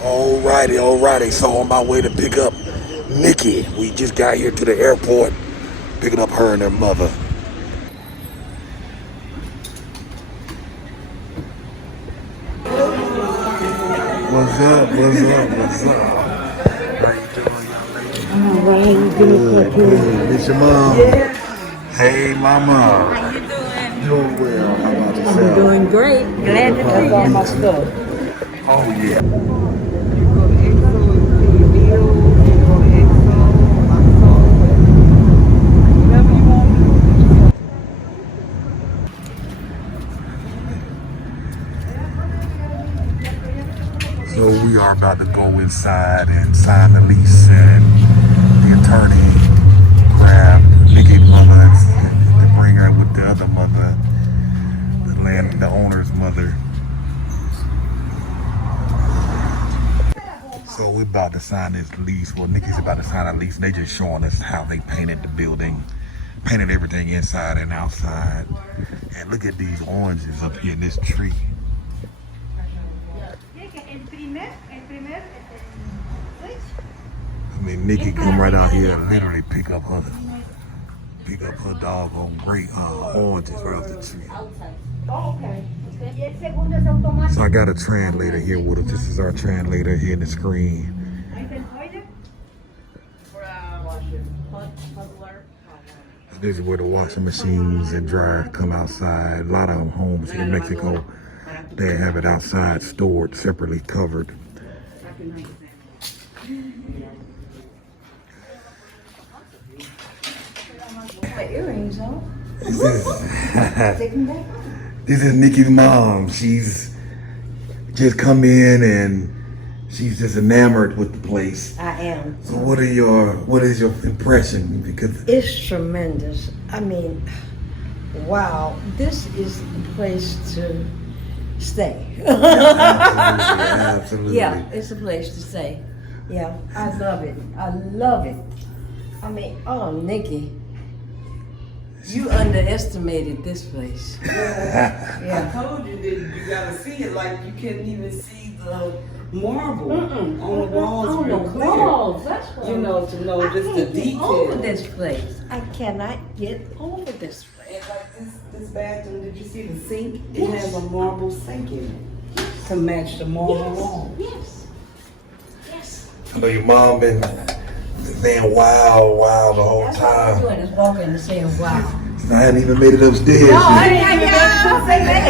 Alrighty. So on my way to pick up Nikki. We just got here to the airport, picking up her and her mother. What's up? How you doing, young lady? All right, Good. It's your mom. Yeah. Hey, mama. How you doing? Doing well. How about yourself? I'm doing great. Glad to see all my stuff. Oh, yeah. So we are about to go inside and sign the lease, and the attorney grabbed Niki and Momma to bring her with the other mother, the owner's mother. So we're about to sign this lease. Well, Niki's about to sign a lease. They just showing us how they painted the building, painted everything inside and outside. And look at these oranges up here in this tree. I mean, Niki come right out here and literally pick up her doggone great oranges right off the tree. So I got a translator here with us. This is our translator here in the screen. This is where the washing machines and dryers come outside. A lot of homes in Mexico, they have it outside, stored, separately covered. My earrings on. This is Niki's mom. She's just come in and she's just enamored with the place. I am. So what is your impression? Because it's tremendous. I mean, wow, this is the place to stay. absolutely. Yeah, it's a place to stay. Yeah, I love it. I mean, oh, Niki, you underestimated this place. Yeah. I told you that you gotta see it, like you couldn't even see the marble on the walls On real the clear. walls, that's what You know, to know just the I can't get over detail. this place. I cannot get over this place. And like this bathroom, did you see the sink? It has a marble sink in it to match the marble wall. Yes. I know your mom been saying wow the whole That's what I'm time. doing, is walking and saying wow. I hadn't even made it upstairs. No, I yet. didn't say that.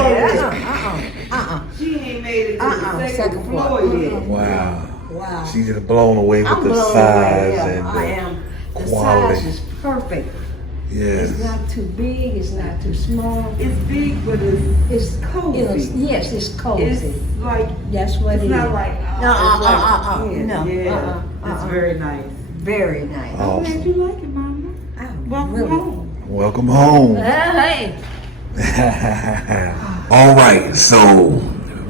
She ain't made it to the second second floor floor. yet. Wow. She's just blown away with I'm the blown size away. and I the am. The quality. size is perfect. Yes. It's not too big. It's not too small. It's big, but it's cozy. Yes, it's cozy. It's like That's what it's it is. not like it's very nice. Very nice. Awesome. Glad you like it, Mama. Welcome home. Welcome home. Hey. All right, so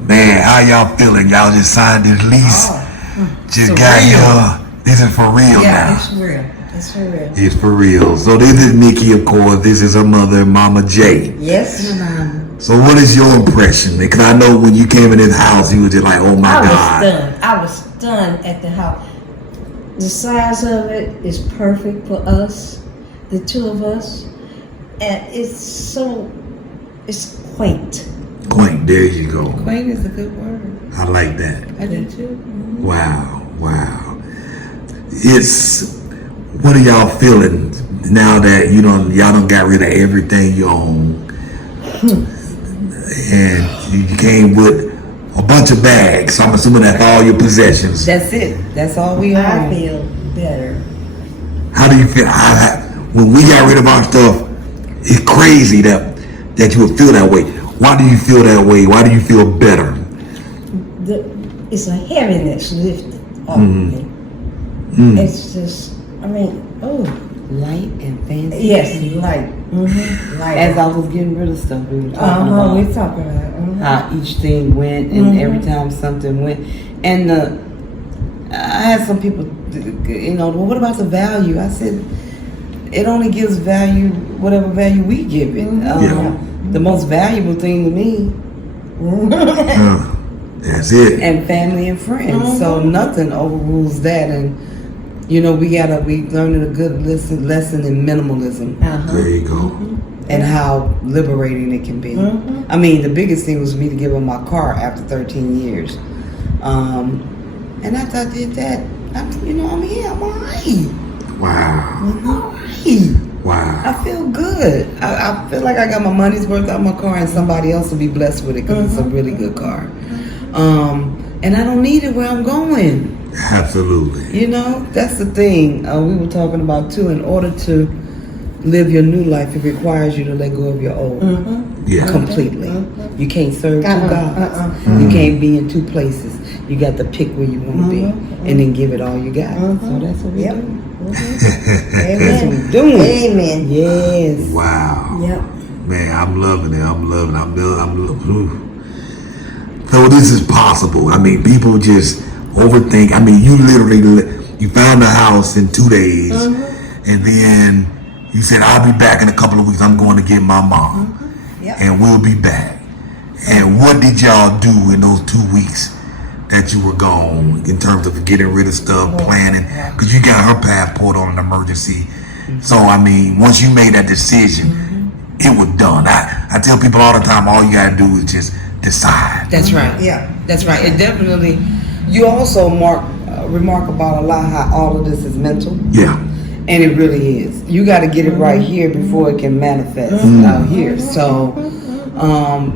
man, how y'all feeling? Y'all just signed this lease. Just got here. This is for real now. It's real. It's for real. It's for real. So this is Niki, of course. This is her mother, Momma J. Yes. So what is your impression? Because I know when you came in this house, you were just like, oh my God. I was stunned at the house. The size of it is perfect for us, the two of us. And it's quaint. Quaint, there you go. Quaint is a good word. I like that. I do too. Wow. What are y'all feeling now that y'all done got rid of everything you own? And you came with a bunch of bags. So I'm assuming that's all your possessions. That's it. That's all we I own. feel better. How do you feel? When we got rid of our stuff, it's crazy that you would feel that way. Why do you feel that way? Why do you feel better? It's a heaviness lifted off me. It's just, Light and fancy. yes, light. Light. As I was getting rid of stuff, we were talking about We're talking about how each thing went, and every time something went. And I had some people, well, what about the value? I said, it only gives value, whatever value we give it. The most valuable thing to me That's it. and family and friends. So nothing overrules that. And you know, we learning a good lesson in minimalism There you go. and how liberating it can be. I mean, the biggest thing was for me to give up my car after 13 years. And after I did that, I'm here. I'm all right. Wow. I'm all right. Wow. I feel good. I feel like I got my money's worth out of my car, and somebody else will be blessed with it because it's a really good car. And I don't need it where I'm going. Absolutely. You know, that's the thing we were talking about too. In order to live your new life, it requires you to let go of your old Yeah. completely. You can't serve two gods. You can't be in two places. You got to pick where you want to be and then give it all you got. So that's what we're doing. That's what we're doing. Amen. Yes. Wow. Yep. Man, I'm loving it. I'm loving. So this is possible. I mean, people just overthink. I mean, you literally you found a house in 2 days, and then you said, "I'll be back in a couple of weeks. I'm going to get my mom, Yep. and we'll be back." And what did y'all do in those 2 weeks that you were gone in terms of getting rid of stuff, planning? Because you got her passport on an emergency. So I mean, once you made that decision, it was done. I tell people all the time, all you gotta do is just decide. That's right. Yeah. That's right. It definitely. You also remark about a lot how all of this is mental. Yeah. And it really is. You got to get it right here before it can manifest out here. So,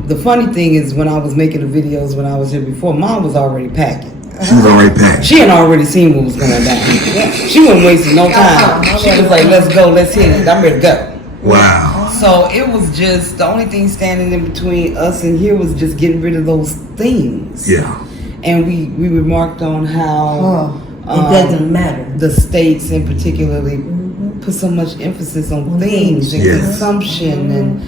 the funny thing is, when I was making the videos when I was here before, Mom was already packing. She was already packed. She had already seen what was going down. She wasn't wasting no time. She was like, "Let's go, let's hit it. I'm ready to go." Wow. So it was just the only thing standing in between us and here was just getting rid of those things. Yeah. And we remarked on how It doesn't matter. the states in particularly put so much emphasis on things and Yes. consumption and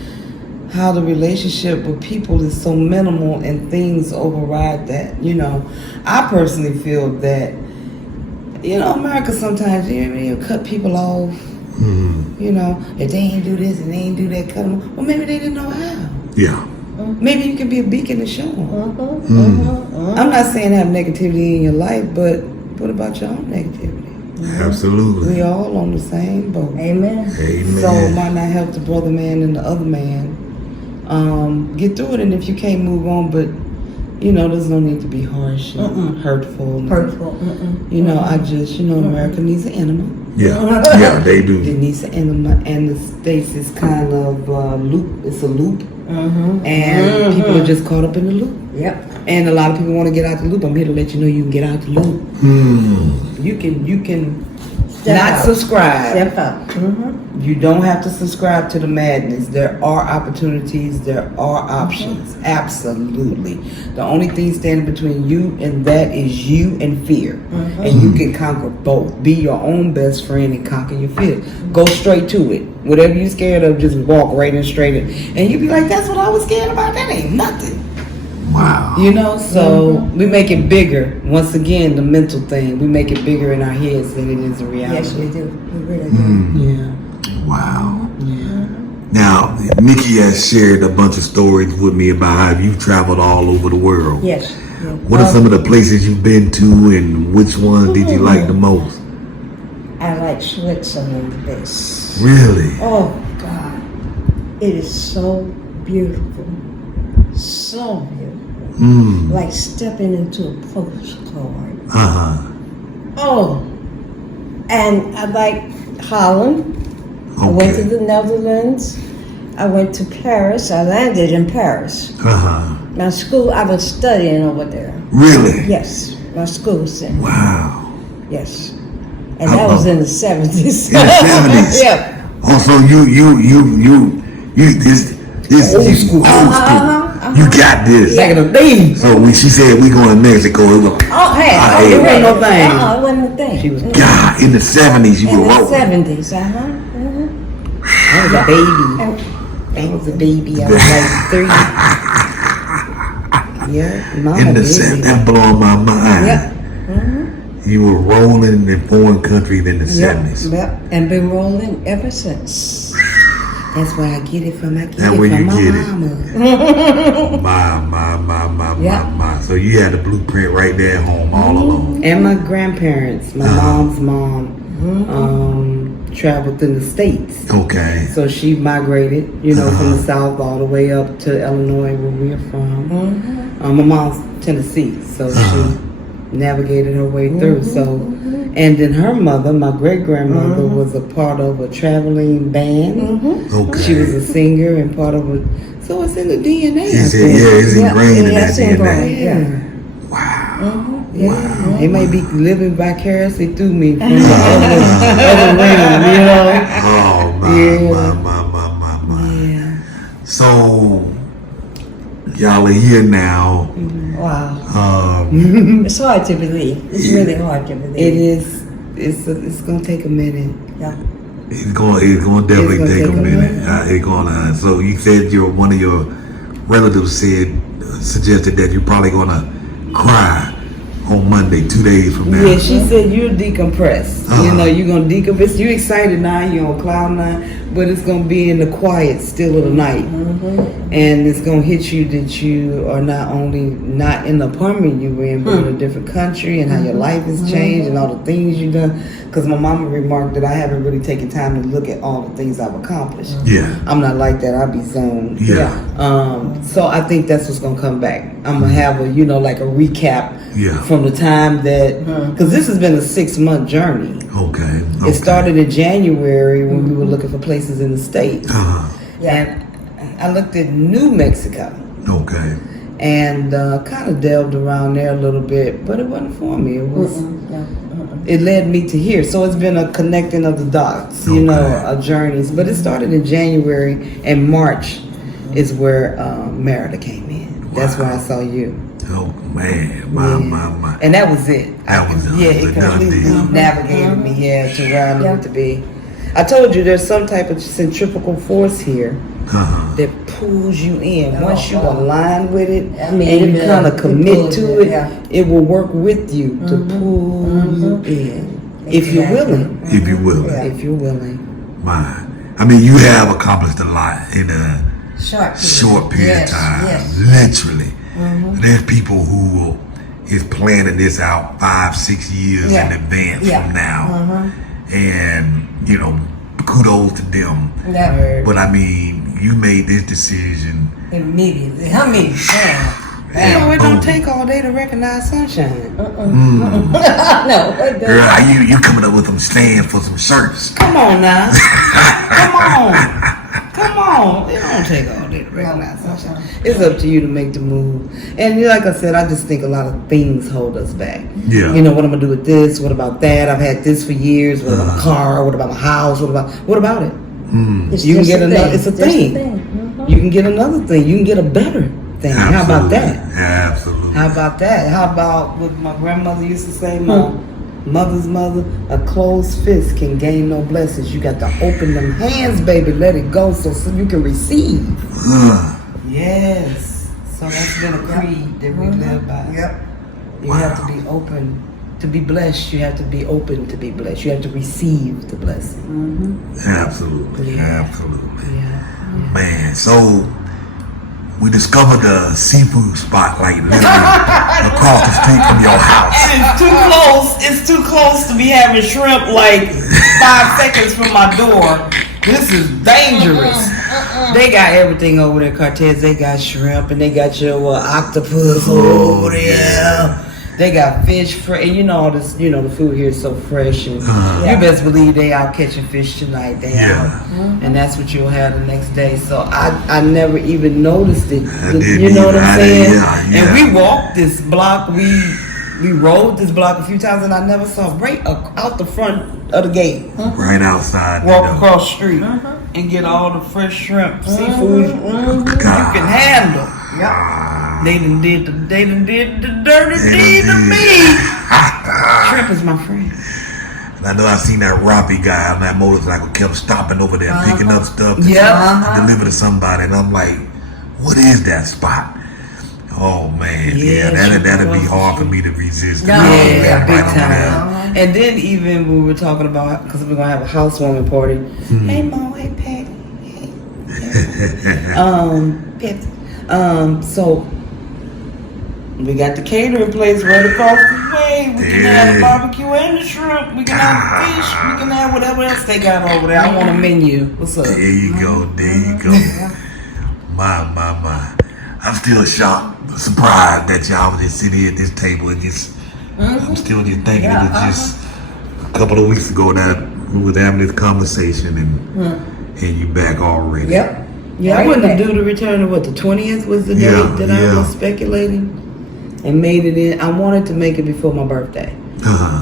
how the relationship with people is so minimal and things override that. You know, I personally feel that, you know, America sometimes, you cut people off. You know, if they ain't do this and they ain't do that, cut them off. Well, maybe they didn't know how. Yeah. Maybe you can be a beacon to show them. I'm not saying have negativity in your life, but what about your own negativity? Absolutely. We all on the same boat. Amen. Amen. So it might not help the brother man and the other man get through it. And if you can't move on, but you know, there's no need to be harsh and hurtful. Hurtful. You know, America needs an enema. Yeah. Yeah, they It do. needs an enema, and the states is kind of loop. It's a loop, and people are just caught up in the loop. Yep. And a lot of people want to get out the loop. I'm here to let you know you can get out the loop. You can Step not out. subscribe. Step up. You don't have to subscribe to the madness. There are opportunities. There are options. Absolutely. The only thing standing between you and that is you and fear. And you can conquer both. Be your own best friend and conquer your fear. Go straight to it. Whatever you're scared of, just walk right and straight in. And you be like, that's what I was scared about. That ain't nothing. Wow. You know, so we make it bigger. Once again, the mental thing, we make it bigger in our heads than it is in reality. Yes, we do. We really do. Yeah. Wow. Now, Niki has shared a bunch of stories with me about how you've traveled all over the world. Yes. What are some of the places you've been to, and which one did you like the most? I like Switzerland the best. Really? Oh God, it is so beautiful, so beautiful. Like stepping into a postcard. Oh, and I like Holland. I went to the Netherlands. I went to Paris. I landed in Paris. My school, I was studying over there. Really? Yes, my school center. Wow. Yes, and that was in the 70s. In the 70s? Yeah. Oh, so this Old school. Old school. You got this. Back in the day. So when she said we going to Mexico, it was Oh, hey, it wasn't no thing. It wasn't a thing. She was God in the 70s. You in were the rolling. 70s, I was a baby. I was a baby. I was like 3. Yeah, mama In the did 70s, it. that blowing my mind. Yep. You were rolling in foreign countries in the 70s. Yep. And been rolling ever since. That's where I get it from. I get That's it where from you my get it. mama. My. So you had the blueprint right there at home all along. And my grandparents, my mom's mom, traveled in the States. Okay. So she migrated, from the South all the way up to Illinois, where we're from. My mom's Tennessee, so she navigated her way through. So, and then her mother, my great grandmother, was a part of a traveling band. Okay. She was a singer and part of a. So it's in the DNA. It's ingrained in that DNA. Yeah. Wow. Yeah. They may be living vicariously through me from the other realm, Oh my. Yeah. So y'all are here now. Wow. Um, It's hard to believe. It's really hard to believe. It is. It's gonna take a minute. Yeah. It's gonna definitely take a minute. So you said one of your relatives suggested that you're probably gonna cry on Monday, 2 days from now. Yeah, she said you'll decompress. You're gonna decompress. You're excited now. You're on cloud nine, but it's gonna be in the quiet, still of the night, and it's gonna hit you that you are not only not in the apartment you were in, but in a different country, and how your life has changed and all the things you've done. Because my mama remarked that I haven't really taken time to look at all the things I've accomplished. Yeah. I'm not like that. I'll be zoned. Yeah. So I think that's what's gonna come back. I'm gonna have a like a recap from the time that, because this has been a 6-month journey. Okay. It started in January when we were looking for places in the States. And I looked at New Mexico. Okay. And kind of delved around there a little bit, but it wasn't for me. It was. It led me to here, so it's been a connecting of the dots, a journeys. But it started in January, and March is where Merida came in. That's where I saw you. Oh man, my. And that was it. It a done completely deal. navigated me to where I needed to be. I told you there's some type of centrifugal force here that pulls you in. Once you align with it and you kind of commit to it, it will work with you to pull you in. If you're willing. If you're willing. If you're willing. You have accomplished a lot in a short period of time. Yes. Literally. There's people who is planning this out 5-6 years in advance from now. And, kudos to them. But you made this decision Immediately. How many times? It don't take all day to recognize sunshine. No, it doesn't. Girl, you coming up with them stands for some shirts. Come on now. Come on. It don't take all day to recognize sunshine. It's up to you to make the move. And like I said, I just think a lot of things hold us back. Yeah. What I'm gonna do with this? What about that? I've had this for years. What about my car? What about my house? What about it? You can get another. It's a thing. You can get another thing. You can get a better thing. Absolutely. How about that? Absolutely. How about that? How about what my grandmother used to say? My mother's mother, a closed fist can gain no blessings. You got to open them hands, baby. Let it go so you can receive. Yes. So that's been a creed that we live by. You have to be open to be blessed. You have to be open to be blessed. You have to receive the blessing. Absolutely. Yeah. Absolutely. Yeah. Man, so we discovered the seafood spot like literally across the street from your house. It's too close. It's too close to be having shrimp like 5 seconds from my door. This is dangerous. They got everything over there, Cartess. They got shrimp and they got your octopus over there. They got fish, and all this. The food here is so fresh, and you best believe they out catching fish tonight. They out, and that's what you'll have the next day. So I never even noticed it. You know what I'm saying? And we walked this block. We rode this block a few times, and I never saw right out the front of the gate. Right outside. Walk across the street and get all the fresh shrimp, seafood you can handle. They done did the dirty deed to me. Shrimp is my friend. And I know I seen that Robbie guy on that motorcycle kept stopping over there, picking up stuff to deliver to somebody, and I'm like, what is that spot? Oh man, that'd be hard for me to resist. Yeah, big time. And then even we were talking about, because we're gonna have a housewarming party. Hey Mo, hey Pat, Pets. So we got the catering place right across the way. We can have the barbecue and the shrimp. We can have fish. We can have whatever else they got over there. I want a menu. What's up? There you go. My. I'm still shocked, surprised that y'all was just sitting here at this table and just, I'm still just thinking it was just a couple of weeks ago that we were having this conversation and you back already. Yep. Yeah, I wanted to do the return of what, the 20th was the date that I was speculating and made it in. I wanted to make it before my birthday.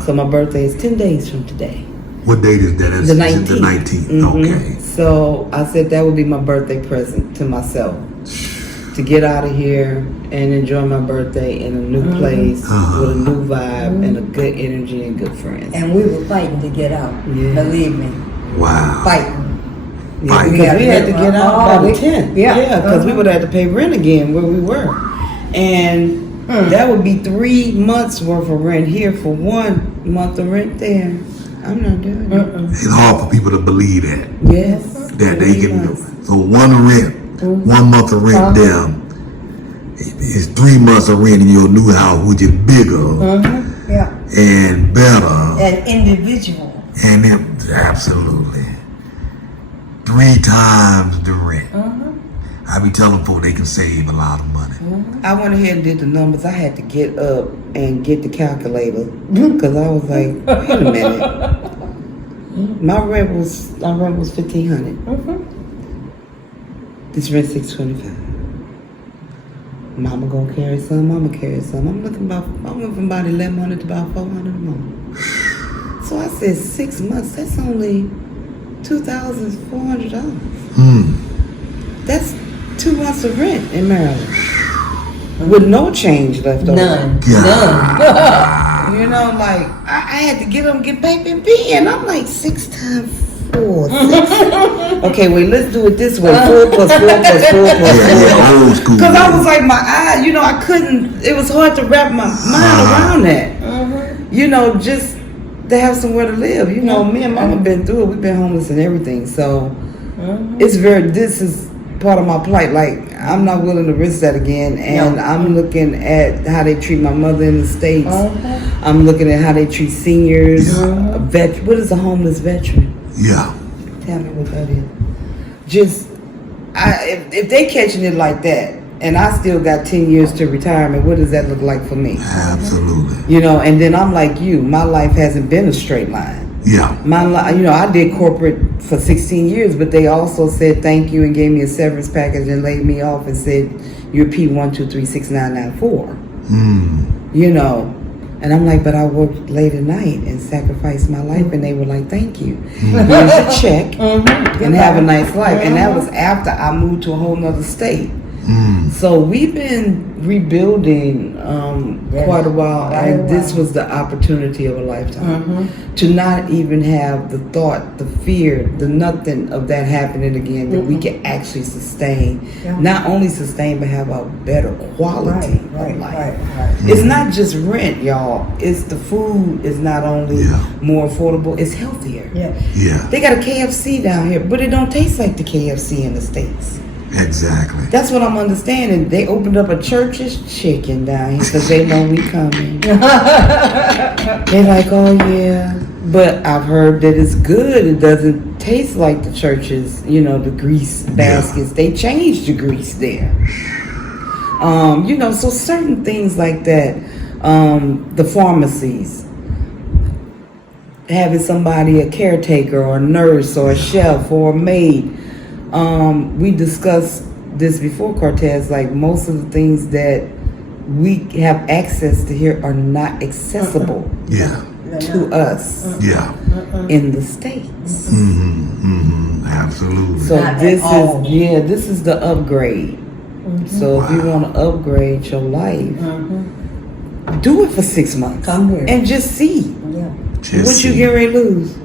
So my birthday is 10 days from today. What date is that? That's the 19th. The 19th. Okay. So I said that would be my birthday present to myself. To get out of here and enjoy my birthday in a new place with a new vibe and a good energy and good friends. And we were fighting to get out. Yeah. Believe me. Wow. Fighting. Yeah, because we had to get out by the 10th. Yeah, because we would have to pay rent again where we were. And that would be 3 months worth of rent here for 1 month of rent there. I'm not doing it. It's hard for people to believe that. Yes. That they can, so one rent, 1 month of rent down. It's 3 months of rent in your new house, which is bigger and better. And individual. And it, absolutely. 3 times the rent. I be telling folks they can save a lot of money. I went ahead and did the numbers. I had to get up and get the calculator because I was like, wait a minute. My rent was $1,500. This rent $625. Mama gonna carry some. Mama carry some. I'm looking about $1,100 to about $400 a month. So I said 6 months. That's only $2,400. That's 2 months of rent in Maryland with no change left over. None. You know, like I had to get up and get paper and pen. And I'm like 6 times 4. 6. Okay, wait, let's do it this way. 4 plus 4 plus 4 plus 4. Yeah, old school. Because I was like, my eye, you know, I couldn't. It was hard to wrap my mind around that. You know, just to have somewhere to live. You know, me and Mama been through it. We've been homeless and everything. So it's this is part of my plight. Like, I'm not willing to risk that again. And I'm looking at how they treat my mother in the States. I'm looking at how they treat seniors. What is a homeless veteran? Yeah. Tell me what that is. Just, if they catching it like that, and I still got 10 years to retirement, what does that look like for me? Absolutely. You know, and then I'm like you. My life hasn't been a straight line. Yeah. My life, you know, I did corporate for 16 years, but they also said thank you and gave me a severance package and laid me off and said you're P1236994. You know. And I'm like, but I worked late at night and sacrificed my life. And they were like, thank you. Here's a check and have a nice life. And that was after I moved to a whole nother state. So we've been rebuilding quite a while. And this was the opportunity of a lifetime. To not even have the thought, the fear, the nothing of that happening again. That we can actually sustain. Not only sustain, but have a better quality of life. It's not just rent, y'all. It's the food is not only more affordable, it's healthier. They got a KFC down here, but it don't taste like the KFC in the States. Exactly. That's what I'm understanding. They opened up a Church's Chicken down here because they know we coming. They're like, oh yeah. But I've heard that it's good. It doesn't taste like the Church's, you know, the grease baskets. They changed the grease there. You know, so certain things like that. The pharmacies. Having somebody, a caretaker or a nurse or a chef or a maid. We discussed this before, Cartess, like most of the things that we have access to here are not accessible to us in the States. Absolutely. So this is the upgrade. So if you want to upgrade your life, do it for 6 months. Come here. And just see. What you get ready to lose.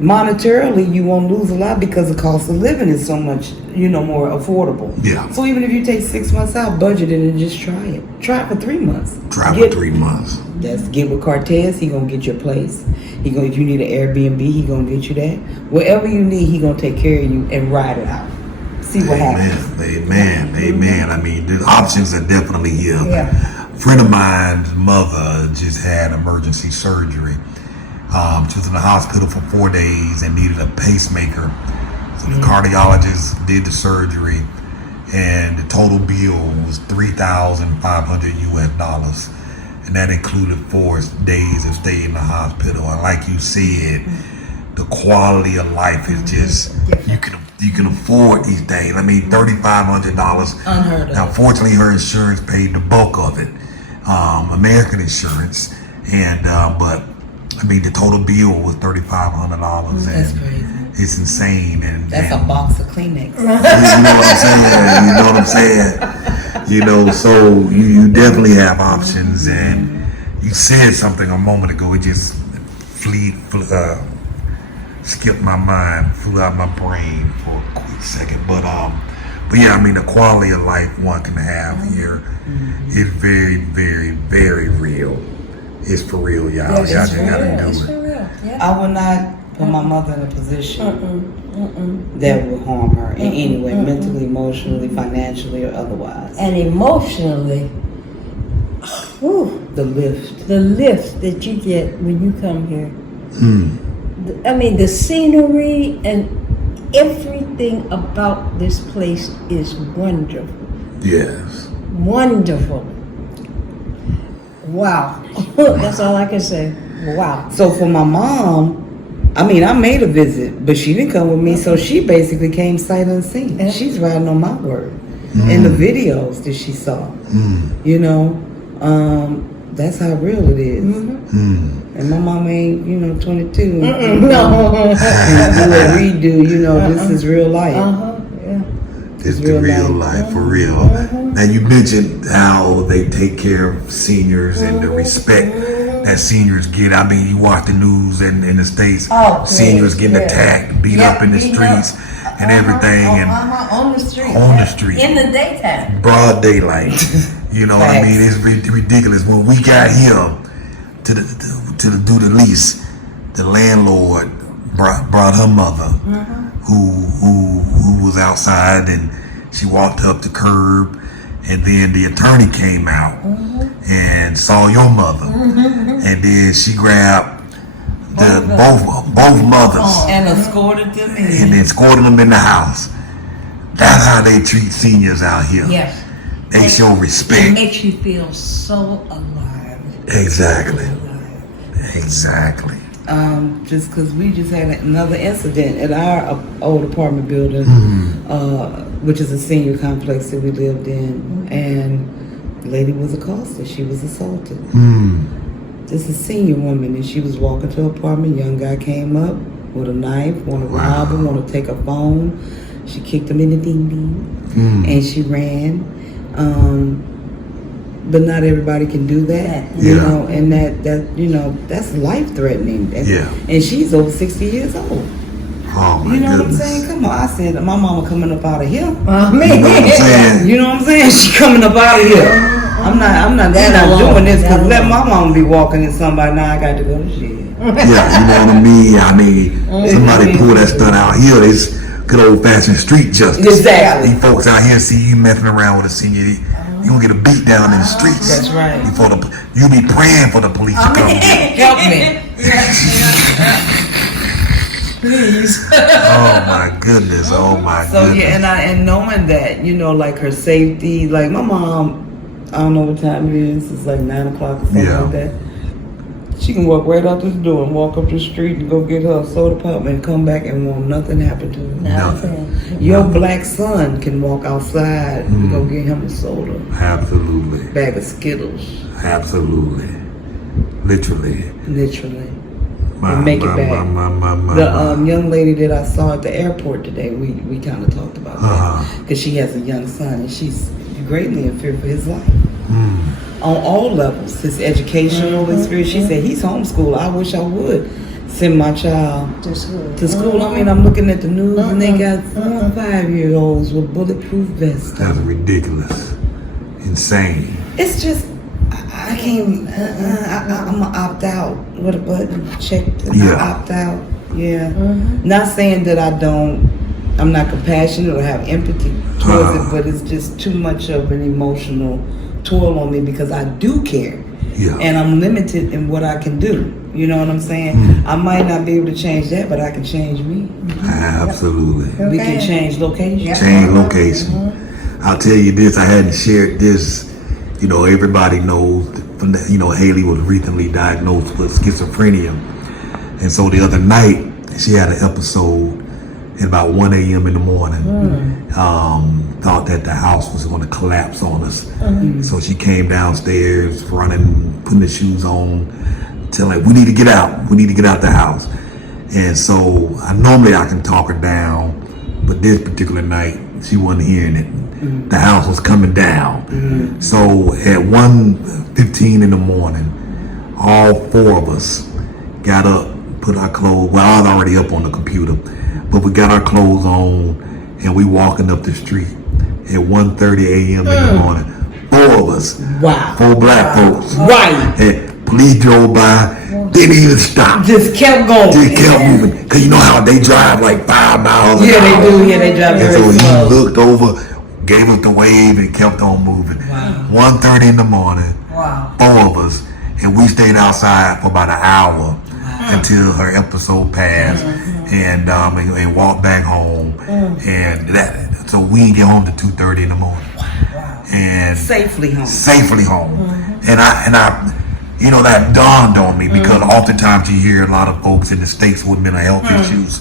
monetarily you won't lose a lot because the cost of living is so much, more affordable. Yeah. So even if you take 6 months out, budget it and just try it. Try it for 3 months. Try for 3 months. Get with Cartess. He gonna get your place. If you need an Airbnb, he gonna get you that. Whatever you need, he gonna take care of you and ride it out. See what happens. Amen. I mean, the options are definitely here. Yeah. A friend of mine's mother just had emergency surgery. She was in the hospital for 4 days and needed a pacemaker. So the cardiologist did the surgery, and the total bill was $3,500 US, and that included 4 days of stay in the hospital. And like you said, the quality of life is just you can afford these things. I mean, $3,500. Unheard of. Now, fortunately, her insurance paid the bulk of it, American insurance, and but. I mean, the total bill was $3,500, That's and crazy. it's insane. And That's a box of Kleenex. you know what I'm saying? So you definitely have options. And you said something a moment ago. It just skipped my mind, flew out my brain for a quick second. But yeah, I mean, the quality of life one can have here is very, very, very real. It's for real, y'all. Y'all just gotta do It's it. for real. Yeah. I would not put my mother in a position that would harm her in any way, mentally, emotionally, financially, or otherwise. And emotionally, The lift. the lift that you get when you come here. I mean, the scenery and everything about this place is wonderful. Yes. Wonderful. Wow. That's all I can say. Wow. So for my mom, I made a visit, but she didn't come with me, so she basically came sight unseen. Yeah. She's riding on my word. In the videos that she saw. That's how real it is. And my mom ain't, 22. No. And do what we do, this is real life. Yeah. It's the real life, for real. Now, you mentioned how they take care of seniors and the respect that seniors get. I mean, you watch the news in the States, seniors getting attacked, beat up in the streets and everything. And On the street. on the street. In the daytime. Broad daylight. You know what I mean? It's ridiculous. When we got here to do the lease, the landlord brought her mother, who was outside, and she walked up the curb, and then the attorney came out and saw your mother, and then she grabbed both mothers And escorted them in. and escorted them in the house. That's how they treat seniors out here. Yes. They show It respect. makes you feel so alive. Exactly. Alive. Exactly. Just because we just had another incident at our old apartment building, which is a senior complex that we lived in, and the lady was accosted. She was assaulted. This is a senior woman, and she was walking to her apartment. Young guy came up with a knife, want to rob her, want to take her phone. She kicked him in the ding ding, and she ran. But not everybody can do that, you know, and that's life threatening. And she's over 60 years old. Oh my You know goodness. what I'm saying? Come on, I said my mama coming up out of here. You know what I'm saying? You know what I'm saying? She coming up out of here. I'm not doing this because let my mama be walking in somebody. Now I got to go to jail. Yeah, you know what I mean? I mean, somebody pull that stuff out here. It's good old fashioned street justice. Exactly. These folks out here see you messing around with a senior, you gonna get a beat down in the streets. That's right. You be praying for the police to come. Help me. Please. Oh my goodness. Oh my So goodness. yeah, and knowing that, like her safety, like my mom, I don't know what time it is. It's like 9 o'clock or something like that. She can walk right out this door and walk up the street and go get her a soda pop and come back and won't nothing happen to her. Nothing. Your black son can walk outside and go get him a soda, Absolutely. bag of Skittles, Absolutely. Literally. and make it back. The young lady that I saw at the airport today, we kind of talked about that because she has a young son and she's greatly in fear for his life. On all levels, his educational experience. She said he's homeschooled. I wish I would send my child To school. to school. I mean, I'm looking at the news and they got 4 and 5-year-olds with bulletproof vests. That's ridiculous. Insane. It's just, I can't, I'm gonna opt out. What a button, check, Yeah. opt out. Yeah. Not saying that I'm not compassionate or have empathy towards it, but it's just too much of an emotional toll on me because I do care. Yeah. And I'm limited in what I can do. You know what I'm saying? I might not be able to change that, but I can change me. Absolutely. We can change location. Change location. I'll tell you this, I hadn't shared this. You know, everybody knows, you know, Haley was recently diagnosed with schizophrenia. And so the other night, she had an episode at about 1 a.m. in the morning. Thought that the house was going to collapse on us. So she came downstairs, running, putting the shoes on, telling, we need to get out. We need to get out the house. And so normally I can talk her down, but this particular night, she wasn't hearing it. The house was coming down. So at 1:15 in the morning, all 4 of us got up, put our clothes, well, I was already up on the computer, but we got our clothes on and we walking up the street at 1:30 a.m. in the morning. 4 of us. Wow. 4 black folks. Right. And police drove by, didn't even stop. Just kept going. Just kept moving. Cause you know how they drive like 5 miles an Yeah, hour. they do. Yeah, they drive And so very he slow. looked over, gave us the wave, and kept on moving. 1:30 in the morning, 4 of us, and we stayed outside for about an hour until her episode passed, and walked back home, and so we didn't get home till 2:30 in the morning, and Safely home. safely home, and I. You know, that dawned on me because oftentimes you hear a lot of folks in the States with mental health issues.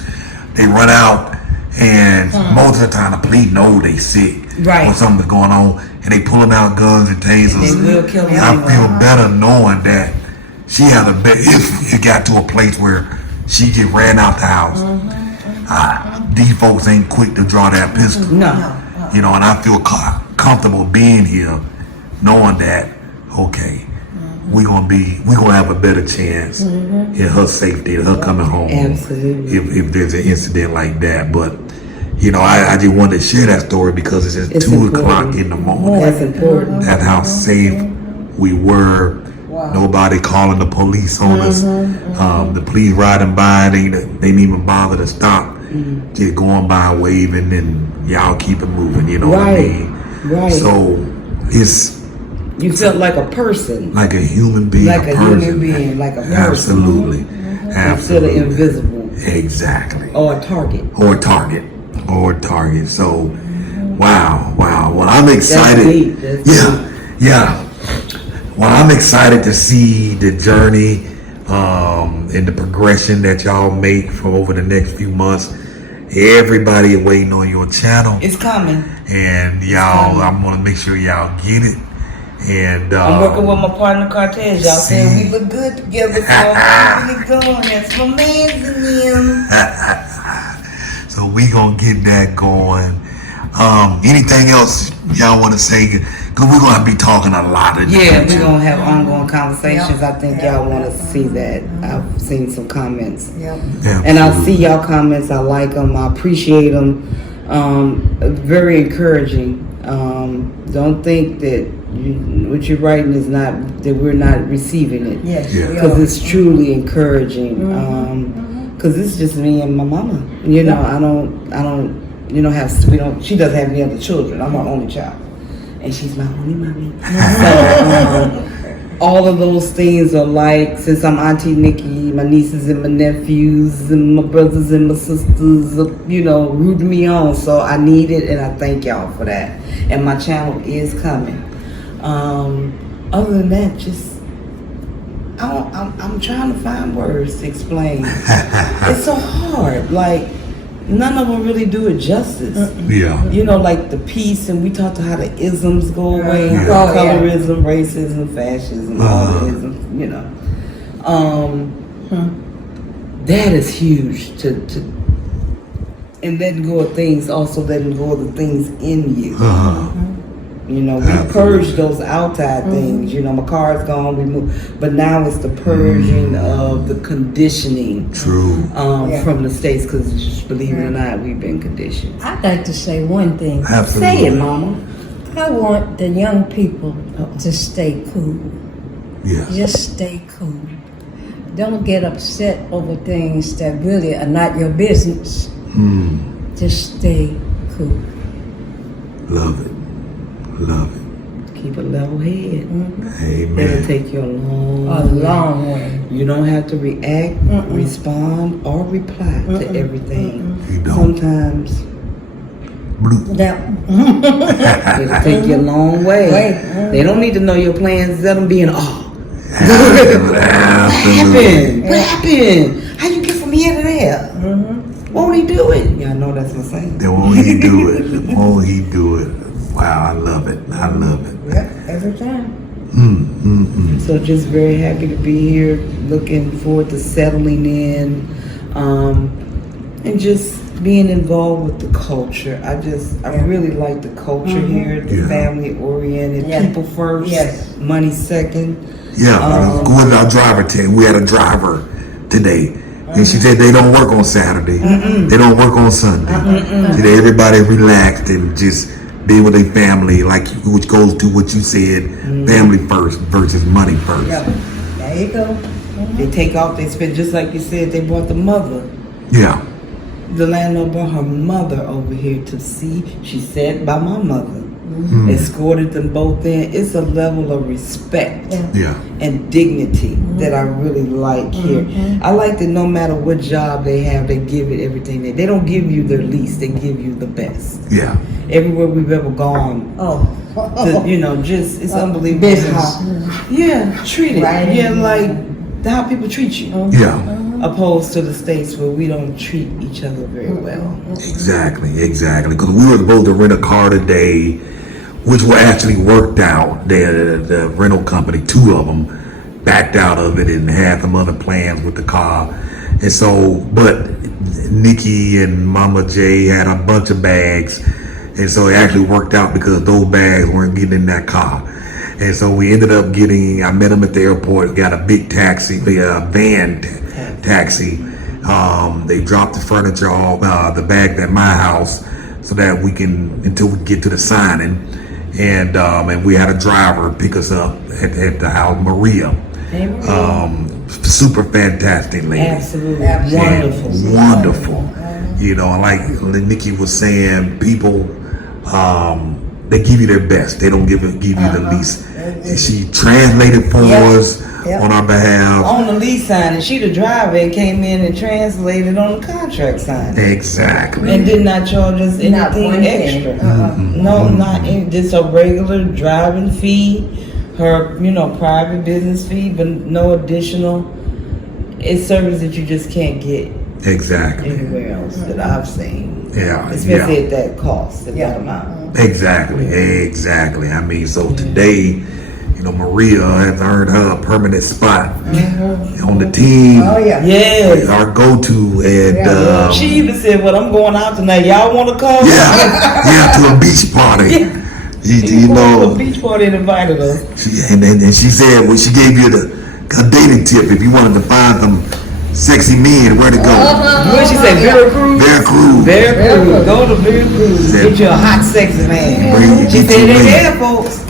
They run out and most of the time the police know they sick Right. or something's going on and they pulling out guns and tasers. They will kill And I anyone. feel better knowing that she had if it got to a place where she get ran out the house. These folks ain't quick to draw that pistol. No. You know, and I feel comfortable being here knowing that, okay, we're gonna have a better chance in her safety, in her coming home. Absolutely. If there's an incident like that. But, you know, I just wanted to share that story because it's just It's 2 important. o'clock in the morning. That's important. That's how safe we were. Nobody calling the police on us. The police riding by, they didn't even bother to stop. Just going by waving and y'all keep it moving, you know what I Right. mean? Right. So it's You felt like a person. like a human being, Like a person. human being, like a person. Absolutely. Instead of Absolutely. invisible. Exactly. Or a target. Or target. So, wow. Well, I'm excited. deep. That's Yeah. Well, I'm excited to see the journey and the progression that y'all make for over the next few months. Everybody waiting on your channel. It's coming. And y'all, I'm going to make sure y'all get it. And I'm working with my partner Cartess. Y'all see. saying we look good together. So I'm really going. That's my man's in him. So we gonna get that going. Anything else y'all want to say? Cause we're gonna be talking a lot of Yeah, we're going to have ongoing conversations. I think y'all want to see that. I've seen some comments. And I see y'all comments. I like them. I appreciate them. Very encouraging. Don't think that what you're writing is not, that we're not receiving it. Yes. Yeah. Because it's truly encouraging. Because it's just me and my mama. You know, I don't, you know, she doesn't have any other children. I'm her only child. And she's my only mommy. So, all of those things are like, since I'm Auntie Niki, my nieces and my nephews and my brothers and my sisters, you know, rooting me on. So I need it, and I thank y'all for that. And my channel is coming. Other than that, just I'm trying to find words to explain. It's so hard. Like, none of them really do it justice. Yeah. You know, like the peace, and we talked about how the isms go away, Yeah. colorism, racism, fascism, all the isms, you know. That is huge to and letting go of things, also letting go of the things in you. You know, we Absolutely. purged those outside things. You know, my car's gone, we moved. But now it's the purging of the conditioning True. from the States, because believe it or not, we've been conditioned. I'd like to say one thing. Absolutely. Say it, Mama. I want the young people to stay cool. Yeah. Just stay cool. Don't get upset over things that really are not your business. Just stay cool. Love it. Love it. Keep a level head. Amen. It'll take you a A long way. You don't have to react, respond, or reply to everything. You don't. Sometimes Bloop. it'll take you a long way. Right. They don't need to know your plans. Let them be in awe. Absolutely. What happened? How you get from here to there? Won't he do it? Y'all know that's what I'm saying. Then won't he do it? Won't he do it? Wow, I love it. I love it. Yep, every time. So just very happy to be here. Looking forward to settling in, and just being involved with the culture. I really like the culture here. The Yeah. family oriented, Yeah. people first, Yes. money second. Yeah, going to our driver tent. We had a driver today. And she said they don't work on Saturday. They don't work on Sunday. She said everybody relaxed and just be with their family, like, which goes to what you said, family first versus money first. Yep. There you go. They take off, they spend, just like you said, they brought the mother. Yeah. The landlord brought her mother over here to see. She sat by my mother. Escorted them both in. It's a level of respect Yeah. and dignity that I really like here. I like that no matter what job they have, they give it everything. They don't give you their least, they give you the best. Yeah. Everywhere we've ever gone, you know, just it's unbelievable Business. how treated. Right. Yeah, like how people treat you. Yeah. Opposed to the States where we don't treat each other very well. Exactly. Because we were supposed to rent a car today, which were actually worked out. The rental company, 2 of them, backed out of it and had some other plans with the car. And so, but Niki and Momma J had a bunch of bags. And so it actually worked out because those bags weren't getting in that car. And so we ended up I met them at the airport, got a big taxi, van taxi. They dropped the furniture off, the bag at my house, so that until we get to the signing. And we had a driver pick us up at the house, Merida. Super fantastic lady. Absolutely. Absolutely. Wonderful. You know, and like Niki was saying, people, they give you their best. They don't give you the least. And she translated for us on our behalf. On the lease signing, she the driver and came in and translated on the contract signing. Exactly. And did not charge us Not anything one thing. extra. No, not any, just a regular driving fee, her, private business fee, but no additional. It's service that you just can't get Exactly. anywhere else that I've seen. Yeah. Especially at that cost, at that amount. Exactly. I mean, so today, Maria has earned her a permanent spot on the team. Oh, yeah. Yes. Our go-to, and She even said, "Well, I'm going out tonight. Y'all want to come?" to a beach party. You A know, beach party and invited us. and she said, well, she gave you a dating tip if you wanted to find some sexy men, where to go. What she said? Veracruz. Veracruz. Veracruz. Go to Veracruz. Said- Get you a hot, sexy man. Bring- She get said you it ain't in. there, folks.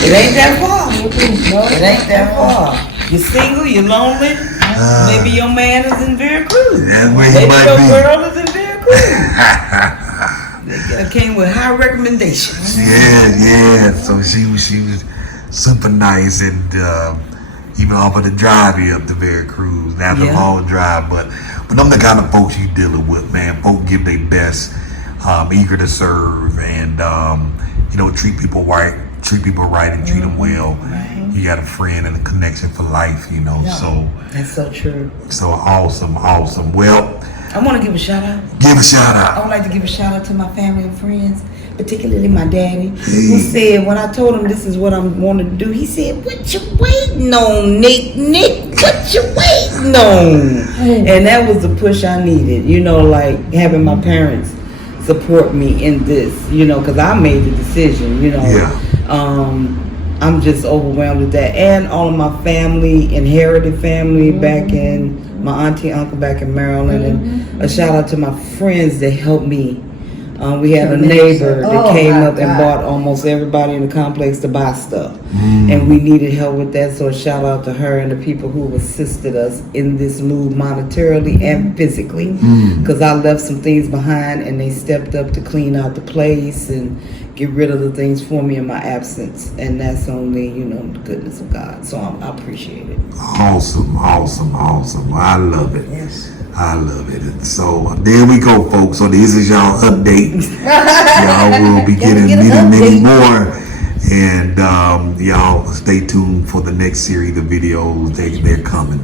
It ain't that far. It ain't that far. You're single, you're lonely. Maybe your man is in Veracruz. That's where he Maybe might your be. girl is in Veracruz. They came with high recommendations. Yeah. So she was super nice and even offered to drive you up to Veracruz. Now it's a long drive, but I'm the kind of folks you dealing with, man. Folks give their best, eager to serve, and treat people right, and treat them well. Right. You got a friend and a connection for life, So That's so true. so awesome. Well, I want to give a shout out. give a shout I out. would like to give a shout out to my family and friends, particularly my daddy, who said when I told him this is what I'm wanting to do, he said, "What you waiting on, Nick? What you waiting on?" And that was the push I needed, like having my parents support me in this, because I made the decision, Yeah. I'm just overwhelmed with that, and all of my family, inherited family back in my auntie, uncle back in Maryland, and a shout out to my friends that helped me. We had a neighbor that came up and bought almost everybody in the complex to buy stuff, and we needed help with that. So a shout out to her and the people who assisted us in this move monetarily and physically, because I left some things behind, and they stepped up to clean out the place and get rid of the things for me in my absence, and that's only, the goodness of God. So I appreciate it. Awesome. I love it. Yes. I love it. And so there we go, folks. So this is y'all update. Y'all will be getting many more. And y'all stay tuned for the next series of videos. They're coming.